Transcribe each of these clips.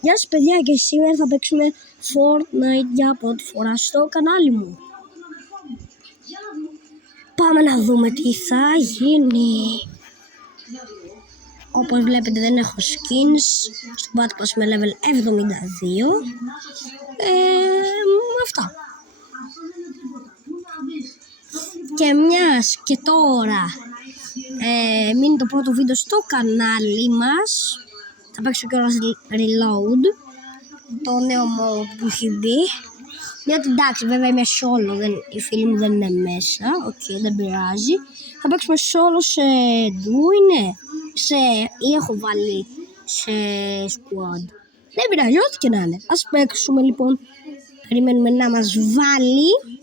Γεια σας παιδιά, και σήμερα θα παίξουμε Fortnite για πρώτη φορά στο κανάλι μου. Πάμε να δούμε τι θα γίνει. Όπως βλέπετε δεν έχω skins. Στο Battle Pass με level 72. Αυτά. Και μιας και τώρα μείνει το πρώτο βίντεο στο κανάλι μας, θα παίξω κιόλας reload, το νέο mode που έχει μπει. Γιατί εντάξει, βέβαια είμαι solo, οι φίλοι μου δεν είναι μέσα, δεν πειράζει. Θα παίξουμε solo σε είναι, ή έχω βάλει σε squad. Δεν πειράζει, ό,τι και να είναι. Ας παίξουμε λοιπόν, περιμένουμε να μας βάλει.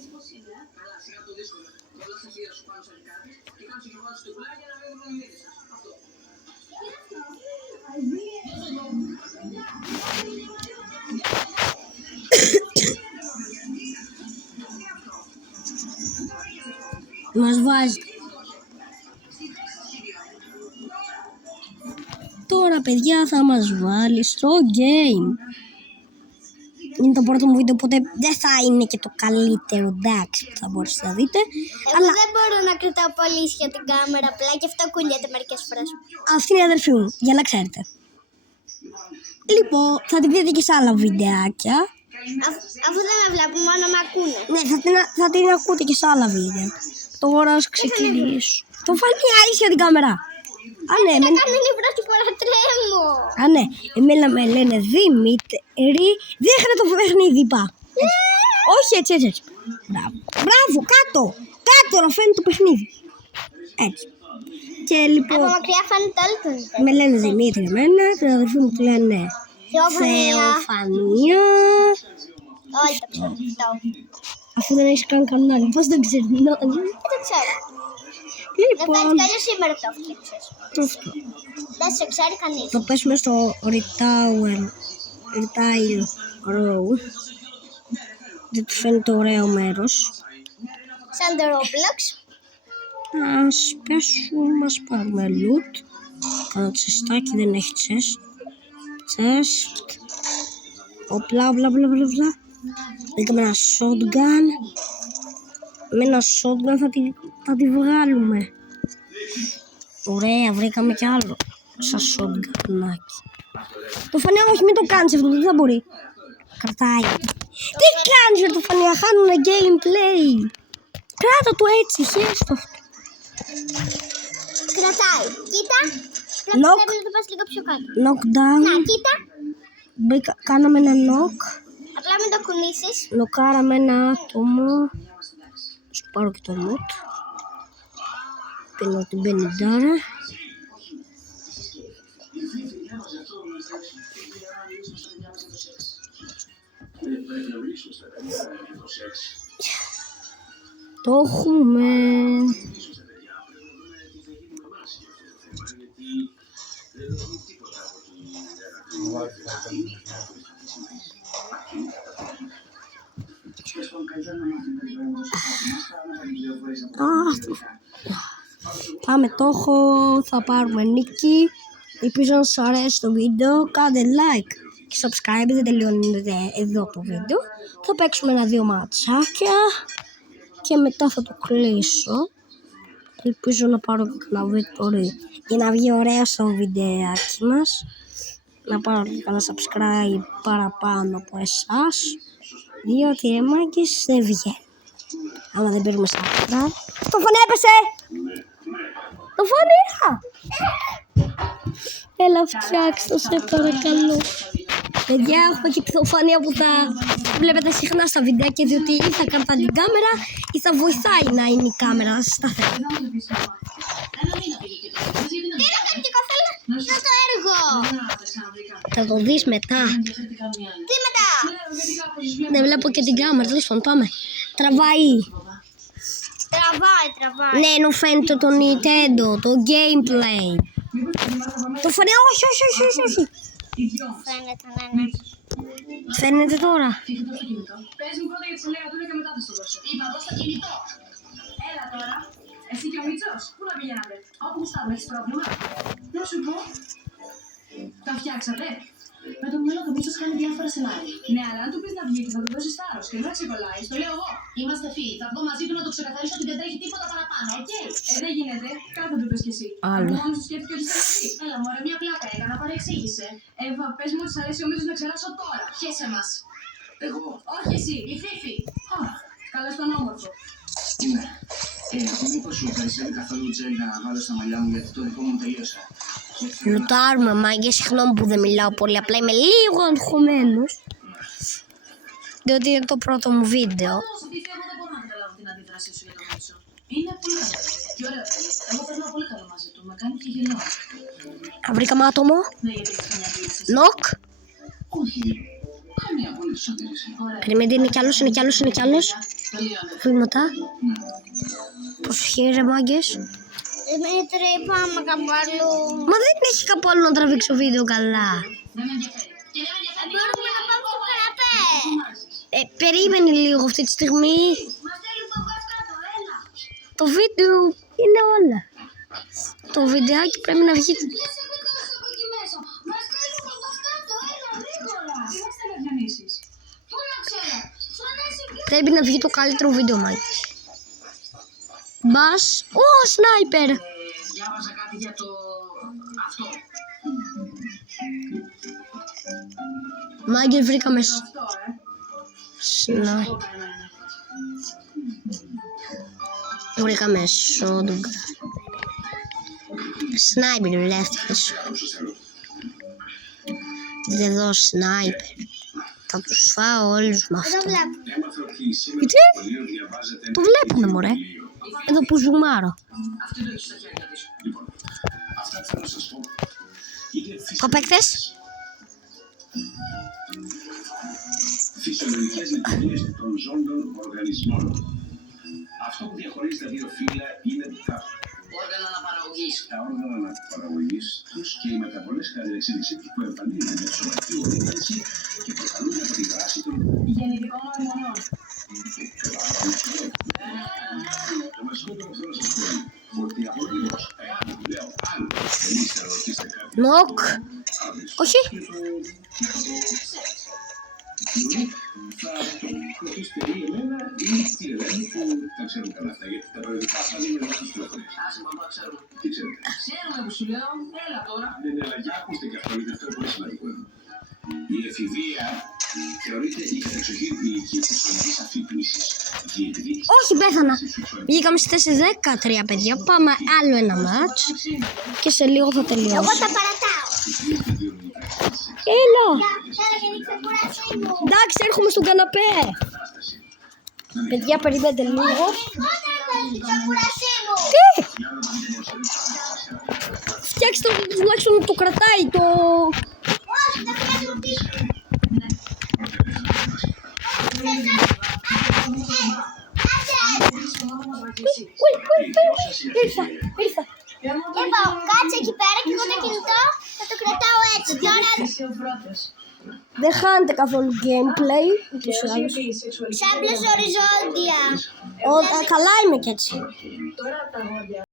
Μας βάζει. Τώρα παιδιά θα μας βάλει στο game. Είναι το πρώτο μου βίντεο, οπότε δεν θα είναι και το καλύτερο, εντάξει, που θα μπορούσατε να δείτε. Αλλά δεν μπορώ να κρατάω πολύ για την κάμερα, απλά και αυτό κουνιέται μερικές φορές. Αυτή είναι η αδερφή μου, για να ξέρετε. Λοιπόν, θα την δείτε και σε άλλα βιντεάκια. Αφού δεν με βλέπουν, μόνο με ακούνε. Ναι, θα την ακούτε και σε άλλα βίντεο. Τώρα ας ξεκινήσω. Το φάνηκε ίσια την κάμερα. Ναι, δεν κάνω, είναι η πρώτη φορά, τρέμω. Ναι, εμένα με λένε Δημήτρη. Δείχνε το παιχνίδι, είπα. Όχι, έτσι. Μπράβο, κάτω να φαίνεται το παιχνίδι. Έτσι. Και λοιπόν, από μακριά φαίνεται όλο το βίντεο. με λένε Δημήτρη εμένα, την αδερφή μου τη λένε Θεοφανία. Όχι, το ξέρω αυτό. Αφού δεν έχεις καν κανάλι, πώς δεν ξέρεις? Δεν το ξέρω. Λοιπόν, δεν φαίνεται καλώς σήμερα το φτιάξες. αυτό. Δεν σε ξέρει κανείς. Το πέσουμε στο Retail Row. Δεν του φαίνεται ωραίο μέρος. Σαν το Roblox. Ας πέσουμε, μας πάρουμε loot. Κάνα τσεστάκι, δεν έχει chest. Chest. Οπλά. Βρήκαμε ένα shotgun. Με ένα shotgun θα τη βγάλουμε. Ωραία, βρήκαμε κι άλλο σαν shotgunάκι. Το Φανιά, όχι, μην το κάνεις αυτό, δεν θα μπορεί. Κρατάει. Τι κάνεις με το Φανιά, χάνουνε gameplay. Κράτα το έτσι, χέστο αυτό. Κρατάει, κοίτα. Πρέπει να το πας λίγο πιο κάτω. Knockdown. Να, κοίτα. Κάναμε ένα knock. Απλά μην το κουνήσεις. Νοκάραμε ένα άτομο. Σου πάρω και το loot. Παίρνω την 50. Το έχουμε. Πάμε, το έχω, θα πάρουμε νίκη. Ελπίζω να σας αρέσει το βίντεο. Κάντε like και subscribe, δεν τελειώνεται εδώ το βίντεο. Θα παίξουμε 1-2 ματσάκια και μετά θα το κλείσω. Ελπίζω να πάρω και κανένα victory για να βγει ωραία στο βιντεάκι μας. Να πάρω και κανένα subscribe παραπάνω από εσάς, διότι ρε μάγκες δεν βγαίνει άμα δεν παίρνουμε subscribe. Το φωνή έπεσε! Το φωνήρα! Έλα φτιάξτε το, σε παρακαλώ. Παιδιά, έχουμε και πυθοφανία που θα βλέπετε συχνά στα βιντεάκια, διότι ή θα κρατάει την κάμερα ή θα βοηθάει να είναι η κάμερα σταθερή. Τι να κάνει και καθόλου να το έργο. Θα το δεις μετά. Τι μετά? Δεν βλέπω και την κάμερα, τέλος πάντων, πάμε. Τραβάει. Τραβάει. Ναι, ενώ φαίνεται το Nintendo, το gameplay. Το φωνή, όχι. Φαίνεται, ναι. Φαίνεται τώρα. Πες μου πρώτα για τη σελέγατούρα και μετά θα στο δώσω. Είπα εδώ στο κινητό. Έλα τώρα. Εσύ και ο Μίτσος, πού να πηγαίνατε? Όπου γουστάρουμε, έχεις πρόβλημα? Να σου πω. Τα φτιάξατε? Με το μυαλό του μήπως κάνει διάφορα σενάρια. Ναι, αλλά αν του πεις να βγει και θα του δώσεις θάρρος και δεν θα ξεκολλάει, στο λέω εγώ. Είμαστε φίλοι. Θα βγω μαζί του να το ξεκαθαρίσω ότι δεν τρέχει τίποτα παραπάνω, οκ. Δεν γίνεται. Κάθε του πες κι εσύ. Άλλο. Μόνο σου σκέφτηκε ότι θα βγει. Έλα, μωρέ, μια πλάκα έκανα, παρεξήγησε. Εύα, πες μου ότι σ' αρέσει ο Μίζος να ξεράσω τώρα. Πιέσαι μας. Εγώ. Όχι εσύ, η Φίφη. Καλώς τον όμορφο. Ναι. Μήπως σου περισσεύει καθόλου τζέλ να βάλω στα μαλλιά μου γιατί το δικό μου τελείωσε. Λουτάρουμε, μάγκες, συγγνώμη που δεν μιλάω πολύ, απλά είμαι λίγο αγχωμένος. Διότι είναι το πρώτο μου βίντεο. Όσο Φίφη, εγώ δεν μπορώ να καταλάβω την αντίδρασή σου για το Μίσο. Είναι πολύ καλό παιδί και ωραίο παιδί. Εγώ περνάω πολύ καλό μαζί του, με κάνει και γελάω. Βρήκαμε άτομο. Ναι, γιατί έχεις καμιά αντίρρηση. Νοκ. Όχι. Καμία απολύτως αντίρρηση. Ωραία. Περιμένετε, είναι κι άλλος, είναι κι άλλος, είναι κι άλλος. Τελειώνει. Βήματα. Προσοχή ρε μάγκες. Δημήτρη, πάμε κάπου αλλού. Μα δεν έχει κάπου άλλο να τραβήξω βίντεο καλά. Δεν με ενδιαφέρει. Και δεν με ενδιαφέρει. Μπορούμε να πάμε στο καναπέ. Περίμενε λίγο αυτή τη στιγμή. Μας θέλει ο παπάς κάτω, έλα. Το βίντεο είναι όλα. Το βιντεάκι πρέπει να βγει. Λες επιτρέψεις από εκεί μέσα. Μας θέλει ο παπάς κάτω, έλα, γρήγορα. Τι μας θέλει να διανύσεις. Πού να ξέρω. Φωνάζει εκεί. Πρέπει να βγει το καλύτερο βίντεο, μάγκες. Μπας. Ω, σνάιπερ. Διάβαζα κάτι για το... αυτό. Μάγκες, βρήκαμε Αυτό, σνάιπερ. Βρήκαμε σόντουγκα. Σνάιπερ, βρέθηκες. Εδώ σνάιπερ. Θα τους φάω όλους με Εδώ αυτό. βλέπω. Γιατί? Το βλέπουνε, μωρέ. Εδώ που ζουμάρω. Αυτή το έχεις στα χέρια της. Αυτά θέλω να σας πω. Είναι Κοπέκτες. φυσιολογικές λειτουργίες των ζώντων οργανισμών. Αυτό που διαχωρίζει τα δύο φύλλα είναι τα Όργανα αναπαραγωγής. όργανα αναπαραγωγής τους και οι μεταβολές κατά την εξέλιξή τους που εμφανίζονται με σωματική ορίμανση και προκαλούνται από τη δράση των Γεννητικών ορμονών. Το βασικότερο που θέλω να σας πω είναι ότι απολύτως, εάν λέω αν εμείς θα ρωτήσετε κάτι Νοκ. Όχι. και το θα το ρωτήσετε ή εμένα ή τη Ελένη που τα ξέρουν καλά αυτά, γιατί τα περιοδικά αυτά δεν είναι δώσεις πληροφορίες. Άσε μα, το ξέρουμε. Τι ξέρετε. Ξέρουμε που σου λέω, έλα τώρα. Ναι, ναι, αλλά για ακούστε και αυτό, γιατί αυτό είναι πολύ σημαντικό εδώ. Η εφηβεία θεωρείται η κατεξοχήν ηλικία της σωματικής αφύπνισης. Όχι, πέθανα. Βγήκαμε στις 4-13, παιδιά. Πάμε άλλο ένα μάτς. Και σε λίγο θα Εγώ τελειώσω. τα παρατάω. Έλα. Έλα και δείξε κουράσι μου. Εντάξει, έρχομαι στον καναπέ. Παιδιά, περιμένετε λίγο. Πότε θα δείξε κουράσι μου. Τι? Φτιάξτε το τουλάχιστον να το κρατάει το... Όχι, θα κρατήσω πίσω. Ήρθα. Λοιπόν, κάτσε εκεί πέρα και εγώ το κινητό θα το κρατάω έτσι. Τώρα Δεν χάνετε καθόλου gameplay. ξάπλωσε οριζόντια. Καλά είμαι κι έτσι. Τώρα τα αγόρια.